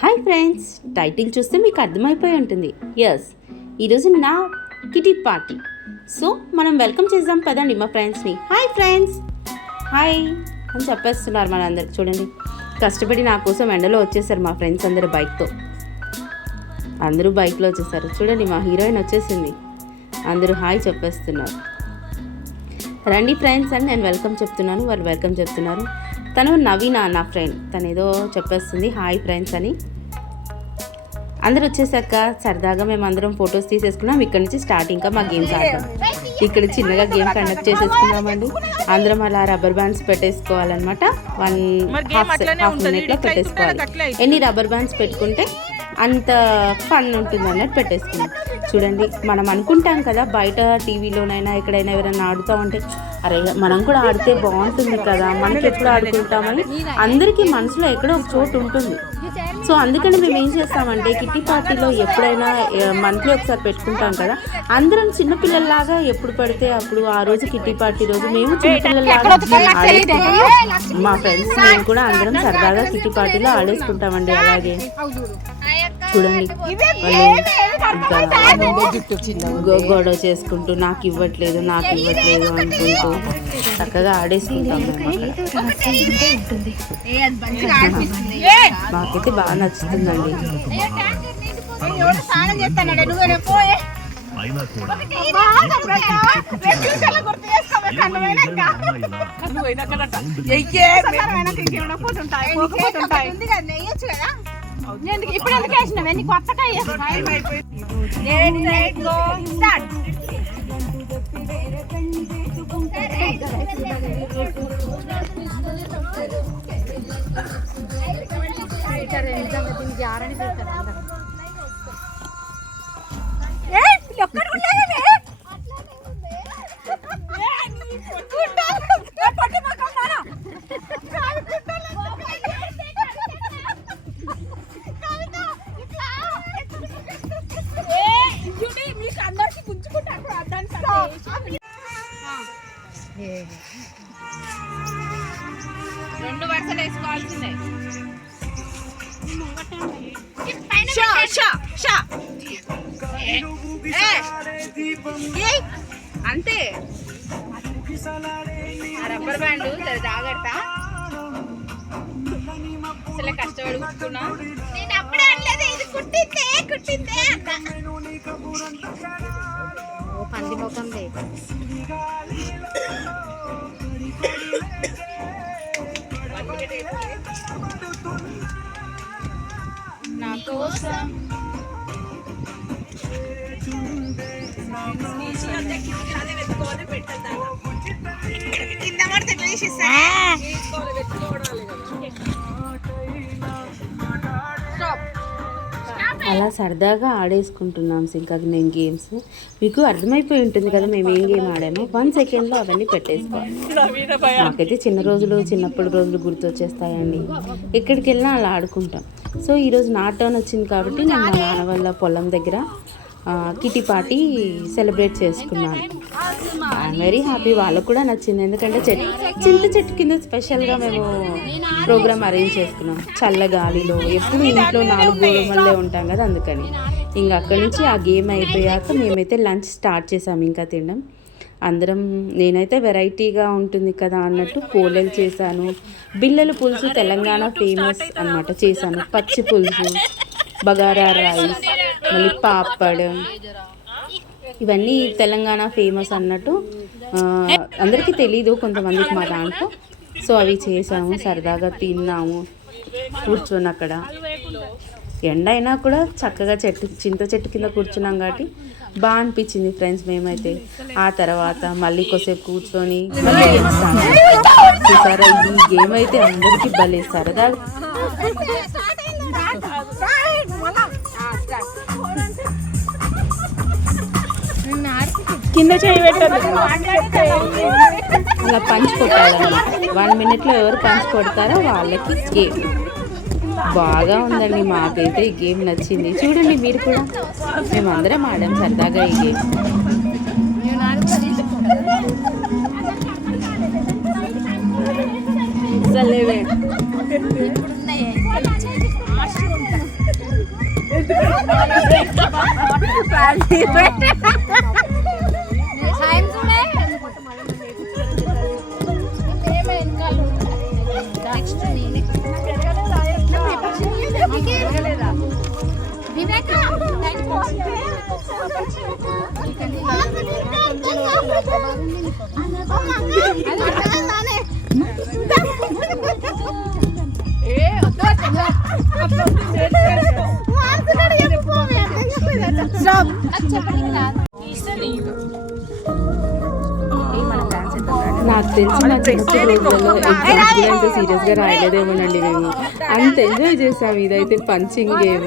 Hi friends, title చూస్తే మీకు అర్థమైపోయి ఉంటుంది. ఎస్, ఈరోజు నా కిటీ పార్టీ. సో మనం వెల్కమ్ చేద్దాం పదండి మా ఫ్రెండ్స్ని. హాయ్ ఫ్రెండ్స్, హాయ్ అని చెప్పేస్తున్నారు మన అందరికి. చూడండి, కష్టపడి నా కోసం ఎండలో వచ్చేసారు మా ఫ్రెండ్స్ అందరూ బైక్తో. అందరూ బైక్లో వచ్చేసారు. చూడండి, మా హీరోయిన్ వచ్చేసింది. అందరూ హాయ్ చెప్పేస్తున్నారు. రండి ఫ్రెండ్స్ అని నేను వెల్కమ్ చెప్తున్నాను, వాళ్ళు వెల్కమ్ చెప్తున్నారు. తను నవీన, నా ఫ్రెండ్. తను ఏదో చెప్పేస్తుంది హాయ్ ఫ్రెండ్స్ అని. అందరు వచ్చేసాక సరదాగా మేము అందరం ఫొటోస్ తీసేసుకున్నాం. ఇక్కడ నుంచి స్టార్ట్ ఇంకా మా గేమ్స్ ఆడతాం. ఇక్కడ చిన్నగా గేమ్ కండక్ట్ చేసేసుకున్నామండి. అందరం అలా రబ్బర్ బ్యాండ్స్ పెట్టేసుకోవాలన్నమాట. హాఫ్ మినిట్లో పెట్టేసుకోవాలి. ఎన్ని రబ్బర్ బ్యాండ్స్ పెట్టుకుంటే అంత ఫన్ ఉంటుంది అన్నట్టు పెట్టేసుకున్నాం. చూడండి, మనం అనుకుంటాం కదా బయట టీవీలోనైనా ఎక్కడైనా ఎవరైనా ఆడుతూ ఉంటే అరే మనం కూడా ఆడితే బాగుంటుంది కదా, మనకి ఎప్పుడు ఆడుకుంటామని అందరికీ మనసులో ఎక్కడో ఒక చోటు ఉంటుంది. సో అందుకని మేము ఏం చేస్తామంటే కిట్టి పార్టీలో ఎప్పుడైనా మంత్లీ ఒకసారి పెట్టుకుంటాం కదా, అందరం చిన్నపిల్లల్లాగా ఎప్పుడు పడితే అప్పుడు ఆ రోజు కిట్టి పార్టీ రోజు మేము చిన్నపిల్లల్లాగా ఆడేసుకుంటాం. మా ఫ్రెండ్స్ మేము కూడా అందరం సరదాగా కిట్టి పార్టీలో ఆడేసుకుంటామండి. అలాగే చూడండి, గొడవ చేసుకుంటూ నాకు ఇవ్వట్లేదు అనుకుంటూ చక్కగా ఆడేసుకుంటాం. మాకైతే బాగా నచ్చుతుందండి. ఇప్పుడు ఎందుకు వేసినావు ఎన్ని కొత్తగా రెండు వరుసలు వేసుకోవాల్సిందే. అంతే. రబ్బర్ బ్యాండ్ జాగ్రత్త. అసలే కష్టపడి కుట్టుకున్నా. నేను అప్పుడే అనలేదు ఇది కుట్టిందే అన్న. పంది ముఖం లేదు. నా కోసం అలా సరదాగా ఆడేసుకుంటున్నాం. ఇంకా అది మేము గేమ్స్ మీకు అర్థమైపోయి ఉంటుంది కదా మేము ఏం గేమ్ ఆడామో. 1 సెకండ్లో అవన్నీ పెట్టేసుకోవాలి. నాకైతే చిన్నప్పుడు రోజులు గుర్తొచ్చేస్తాయండి. ఎక్కడికి వెళ్ళినా అలా ఆడుకుంటాం. సో ఈరోజు నా టర్న్ వచ్చింది కాబట్టి నేను మా నాన్న వాళ్ళ పొలం దగ్గర కిటీ పార్టీ సెలబ్రేట్ చేసుకున్నాను. I'm very happy. వాళ్ళకు కూడా నచ్చింది. ఎందుకంటే చింత చెట్టు కింద స్పెషల్గా మేము ప్రోగ్రామ్ అరేంజ్ చేసుకున్నాం. చల్లగాలిలో ఎప్పుడు ఇంట్లో 4 గోడమల్లే ఉంటాం కదా, అందుకని ఇంకా అక్కడి నుంచి ఆ గేమ్ అయిపోయాక మేమైతే లంచ్ స్టార్ట్ చేసాము. ఇంకా తినడం అందరం. నేనైతే వెరైటీగా ఉంటుంది కదా అన్నట్టు పోలేలు చేశాను. బిళ్ళల పులుసు తెలంగాణ ఫేమస్ అన్నమాట చేశాను. పచ్చి పులుసు, బగారా రైస్, మళ్ళీ పాపడ్, ఇవన్నీ తెలంగాణ ఫేమస్ అన్నట్టు అందరికీ తెలీదు కొంతమందికి మా దాంట్లో. సో అవి చేసాము, సరదాగా తిన్నాము కూర్చొని. అక్కడ ఎండ అయినా కూడా చక్కగా చింత చెట్టు కింద కూర్చున్నాం కాబట్టి బాగా అనిపించింది ఫ్రెండ్స్. మేమైతే ఆ తర్వాత మళ్ళీ కొద్దిసేపు కూర్చొని మళ్ళీ గేమ్ స్టార్ట్ చూసారా. ఈ గేమ్ అయితే అందరికీ భలే సరదా. కింద చేయబెట్టాలి. అలా పంచి కొట్టాలన్నమాట. 1 మినిట్లో ఎవరు పంచి కొడతారో వాళ్ళకి గేమ్. బాగా ఉందండి. మాకైతే ఈ గేమ్ నచ్చింది. చూడండి మీరు కూడా, మేమందరం ఆడాం సరదాగా ఈ గేమ్. అసలేవే నాకు తెలిసి మా చిన్నప్పటి రోజులలో ఎగ్జామ్స్ కూడా అంత సీరియస్గా రాయలేదేమోనండి మేము అంత ఎంజాయ్ చేసాము. ఇదైతే పంచింగ్ గేమ్.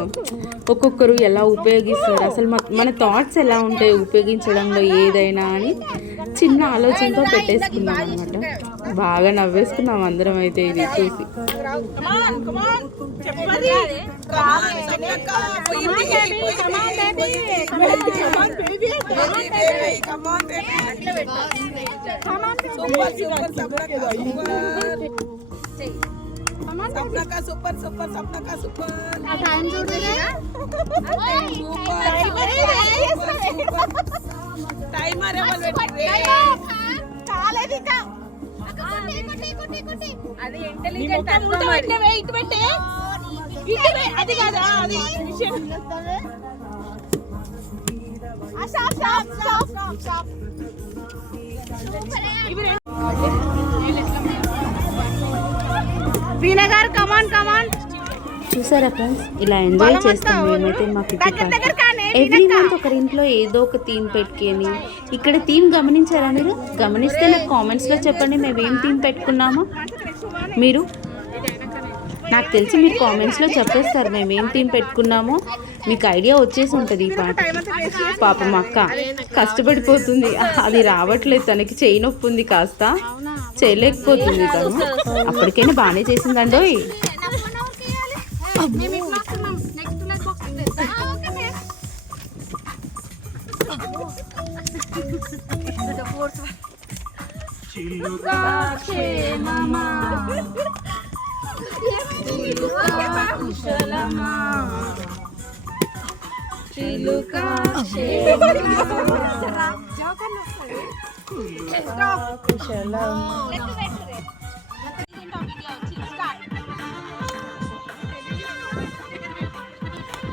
ఒక్కొక్కరు ఎలా ఉపయోగిస్తారు, అసలు మన థాట్స్ ఎలా ఉంటాయి ఉపయోగించడంలో ఏదైనా అని చిన్న ఆలోచనతో పెట్టేసుకున్నాం అనమాట. బాగా నవ్వేసుకున్నాం అందరం అయితే ఇది చూసి. Super super super super timer అది ఇంటెలిజెంట్ అది కాదా అది వినగర్ కమాన్ కమాన్. చూసారా ఫ్రెండ్స్, ఇలా ఎంజాయ్ చేస్తాం మేమైతే మా కిట్టి పార్టీ. ఎవ్రీ మంత్ ఒకరి ఇంట్లో ఏదో ఒక థీమ్ పెట్టుకొని, ఇక్కడ థీమ్ గమనించారా మీరు? గమనిస్తే నాకు కామెంట్స్లో చెప్పండి మేము ఏం థీమ్ పెట్టుకున్నామో. మీరు నాకు తెలిసి మీరు కామెంట్స్లో చెప్పేస్తారు మేము ఏం థీమ్ పెట్టుకున్నామో. మీకు ఐడియా వచ్చేసి ఉంటుంది ఈ పాట. పాపం మా అక్క కష్టపడిపోతుంది, అది రావట్లేదు, తనకి చేయి నొప్పి ఉంది, కాస్త చేయలేకపోతుంది తను. అప్పటికైనా బాగానే చేసిందండోయ్.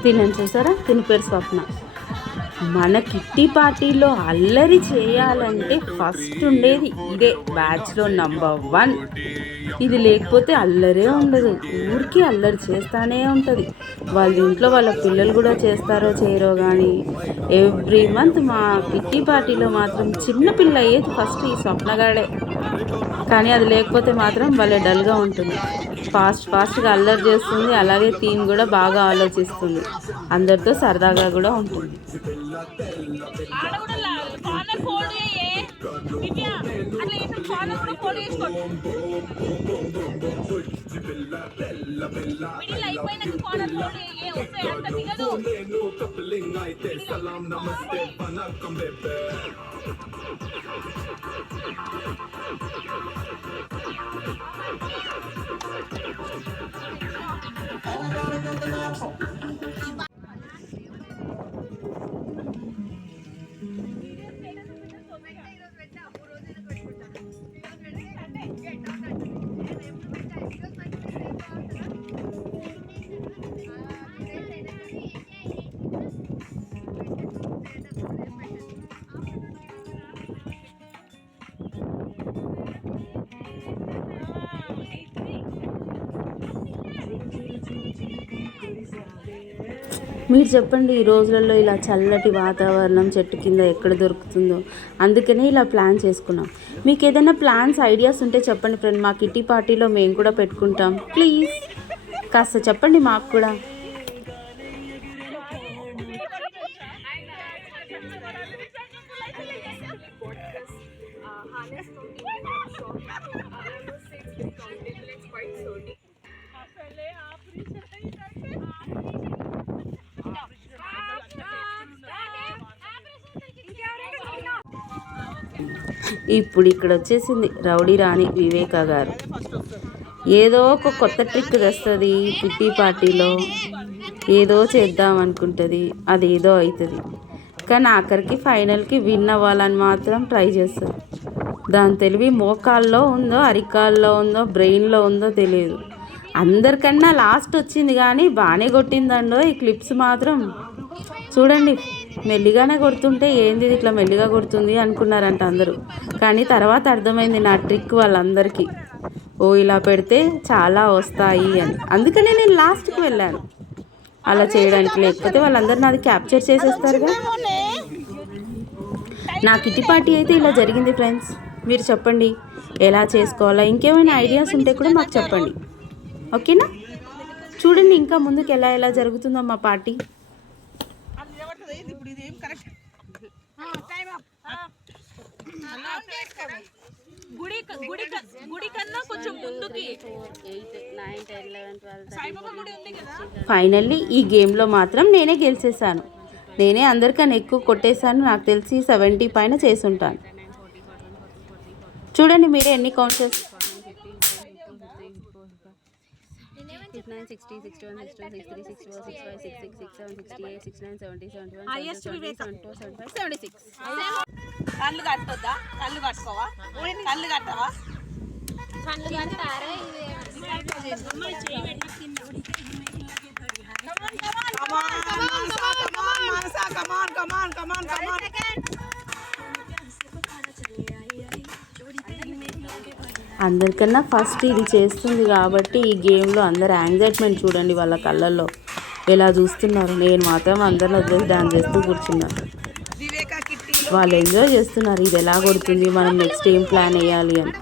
తినని చూసారా, తిని పేరు స్వప్న. మన కిట్టి పార్టీలో అల్లరి చేయాలంటే ఫస్ట్ ఉండేది ఇదే, బ్యాచ్లో నంబర్ 1. ఇది లేకపోతే అల్లరే ఉండదు, ఊరికి అల్లరి చేస్తానే ఉంటుంది. వాళ్ళ ఇంట్లో వాళ్ళ పిల్లలు కూడా చేస్తారో చేయరో కానీ ఎవ్రీ మంత్ మా కిట్టి పార్టీలో మాత్రం చిన్న పిల్ల అయ్యేది ఫస్ట్ ఈ స్వప్నగాడే. కానీ అది లేకపోతే మాత్రం భలే డల్గా ఉంటుంది. ఫాస్ట్గా అల్లరి చేస్తుంది, అలాగే థీమ్ కూడా బాగా ఆలోచిస్తుంది, అందరితో సరదాగా కూడా ఉంటుంది. మీరు చెప్పండి, ఈ రోజులలో ఇలా చల్లటి వాతావరణం చెట్టు కింద ఎక్కడ దొరుకుతుందో, అందుకనే ఇలా ప్లాన్ చేసుకున్నాం. మీకు ఏదైనా ప్లాన్స్ ఐడియాస్ ఉంటే చెప్పండి ఫ్రెండ్, మా కిట్టి పార్టీలో మేము కూడా పెట్టుకుంటాం. ప్లీజ్ కాస్త చెప్పండి మాకు కూడా. ఇప్పుడు ఇక్కడ వచ్చేసింది రౌడీ రాణి వివేక గారు. ఏదో ఒక కొత్త ట్రిక్ తెస్తుంది కిట్టి పార్టీలో. ఏదో చేద్దాం అనుకుంటుంది, అదేదో అవుతుంది. కానీ ఆఖరికి ఫైనల్కి విన్ అవ్వాలని మాత్రం ట్రై చేస్తుంది. దాని తెలివి మోకాల్లో ఉందో, అరికాల్లో ఉందో, బ్రెయిన్లో ఉందో తెలియదు. అందరికన్నా లాస్ట్ వచ్చింది కానీ బాగానే కొట్టిందండో. ఈ క్లిప్స్ మాత్రం చూడండి, మెల్లిగానే కొడుతుంటే ఏంది ఇట్లా మెల్లిగా కొడుతుంది అనుకున్నారంట అందరూ. కానీ తర్వాత అర్థమైంది నా ట్రిక్ వాళ్ళందరికీ. ఓ ఇలా పెడితే చాలా వస్తాయి అని. అందుకనే నేను లాస్ట్కి వెళ్ళాను అలా చేయడానికి. లేకపోతే వాళ్ళందరూ నాది క్యాప్చర్ చేసేస్తారుగా. నా కిట్టి పార్టీ అయితే ఇలా జరిగింది ఫ్రెండ్స్. మీరు చెప్పండి ఎలా చేసుకోవాలా, ఇంకేమైనా ఐడియాస్ ఉంటే కూడా మాకు చెప్పండి, ఓకేనా? చూడండి ఇంకా ముందుకు ఎలా ఎలా జరుగుతుందో మా పార్టీ. ఫైనల్లీ ఈ గేమ్లో మాత్రం నేనే గెలిచేసాను. నేనే అందరికన్నా ఎక్కువ కొట్టేశాను. నాకు తెలిసి 70 పైన చేసుంటాను. చూడండి మీరే ఎన్ని కౌంట్ చేస్తారు. 69, 60, 61, 62, 63, 64, 65, 66, 67, 68, 69, 70, 71, 72, 73, 74, 75, 76. కళ్ళు కట్టొద్దా? కళ్ళు కట్టుకోవా? కళ్ళు కట్టవా? కళ్ళు కట్టారా? అందరికన్నా ఫస్ట్ ఇది చేస్తుంది కాబట్టి ఈ గేమ్లో అందరు యాంగ్జైట్మెంట్ చూడండి వాళ్ళ కళ్ళల్లో ఎలా చూస్తున్నారు. నేను మాత్రం అందరిని వదిలేసి డాన్స్ చేస్తూ కూర్చున్నాను. వాళ్ళు ఎంజాయ్ చేస్తున్నారు. ఇది ఎలా కొడుతుంది, మనం నెక్స్ట్ ఏం ప్లాన్ వేయాలి అని.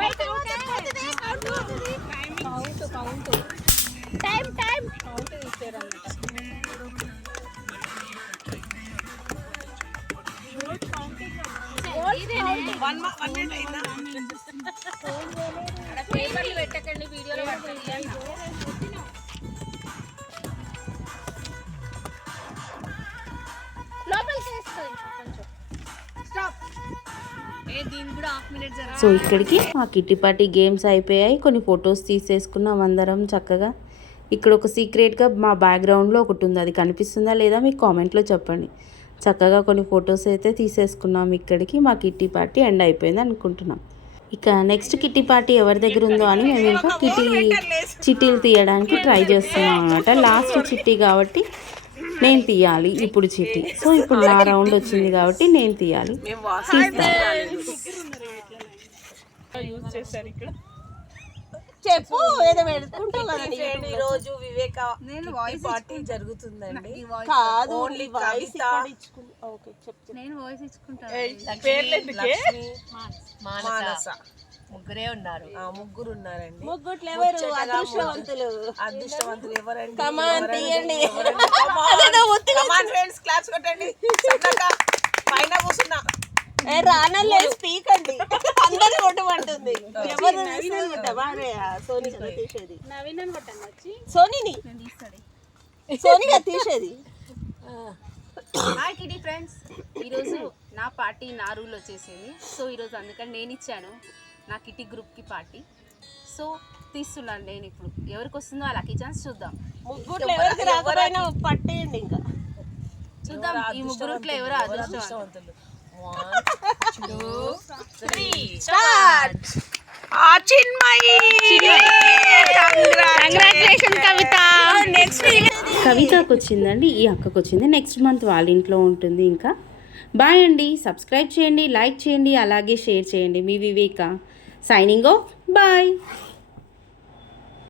పెట్టకండి వీడియోలో సో ఇక్కడికి మా కిట్టి పార్టీ గేమ్స్ అయిపోయాయి. కొన్ని ఫొటోస్ తీసేసుకున్నాం అందరం చక్కగా. ఇక్కడ ఒక సీక్రెట్గా మా బ్యాక్గ్రౌండ్లో ఒకటి ఉంది, అది కనిపిస్తుందా లేదా మీకు కామెంట్లో చెప్పండి. చక్కగా కొన్ని ఫొటోస్ అయితే తీసేసుకున్నాం. ఇక్కడికి మా కిట్టి పార్టీ ఎండ్ అయిపోయింది అనుకుంటున్నాం. ఇక నెక్స్ట్ కిట్టి పార్టీ ఎవరి దగ్గర ఉందో అని మేము ఇంకా చిట్టీలు తీయడానికి ట్రై చేస్తున్నాం అన్నమాట. లాస్ట్ చిట్టి కాబట్టి నేను తీయాలి ఇప్పుడు చిట్టి. సో ఇప్పుడు నా రౌండ్ వచ్చింది కాబట్టి నేను తీయాలి, చెప్పు ఏదో పెట్టుకుంటావు కదా. ఈ రోజు వివేక వాయిస్ పార్టీ జరుగుతుందండి. కాదు ఓన్లీ వాయిస్ ఓకే చెప్తా. నేను వాయిస్ ఇచ్చుకుంటా. మానస ముగ్గురే ఉన్నారు. ముగ్గురు ఉన్నారండి. ముగ్గురు ఎవరు? అదృష్టవంతులు. అదృష్టవంతులు ఎవరండి? కమాన్ తీయండి. కమాన్ ఫ్రెండ్స్ క్లాప్స్ కొట్టండి. పైన కూర్చున్నా రానలే స్పీక్ అండి. అందరు కొట్టమంటుంది. ఎవరు సోనీ తీసేది? సోనీగా తీసేది. హాయ్ కిటీ ఫ్రెండ్స్, ఈరోజు నా పార్టీ నా రూల్ వచ్చేసింది. సో ఈరోజు అందుకని నేను ఇచ్చాను నా కిటీ గ్రూప్కి పార్టీ. సో తీస్తున్నాను నేను. ఇప్పుడు ఎవరికి వస్తుందో ఆ లక్కీ ఛాన్స్ చూద్దాం. ముగ్గురు ఎవరికి రాకపోయినా పట్టేయండి. ఇంకా చూద్దాం ఈ ముగ్గురుట్లో ఎవరు అదృష్టవంతులు. 1, 2, 3 స్టార్ట్. కవితకు వచ్చిందండి, ఈ అక్కకు వచ్చింది. నెక్స్ట్ మంత్ వాళ్ళ ఇంట్లో ఉంటుంది. ఇంకా బాయ్ అండి. సబ్స్క్రైబ్ చేయండి, లైక్ చేయండి, అలాగే షేర్ చేయండి. మీ వివేక సైనింగ్ ఆఫ్. బాయ్.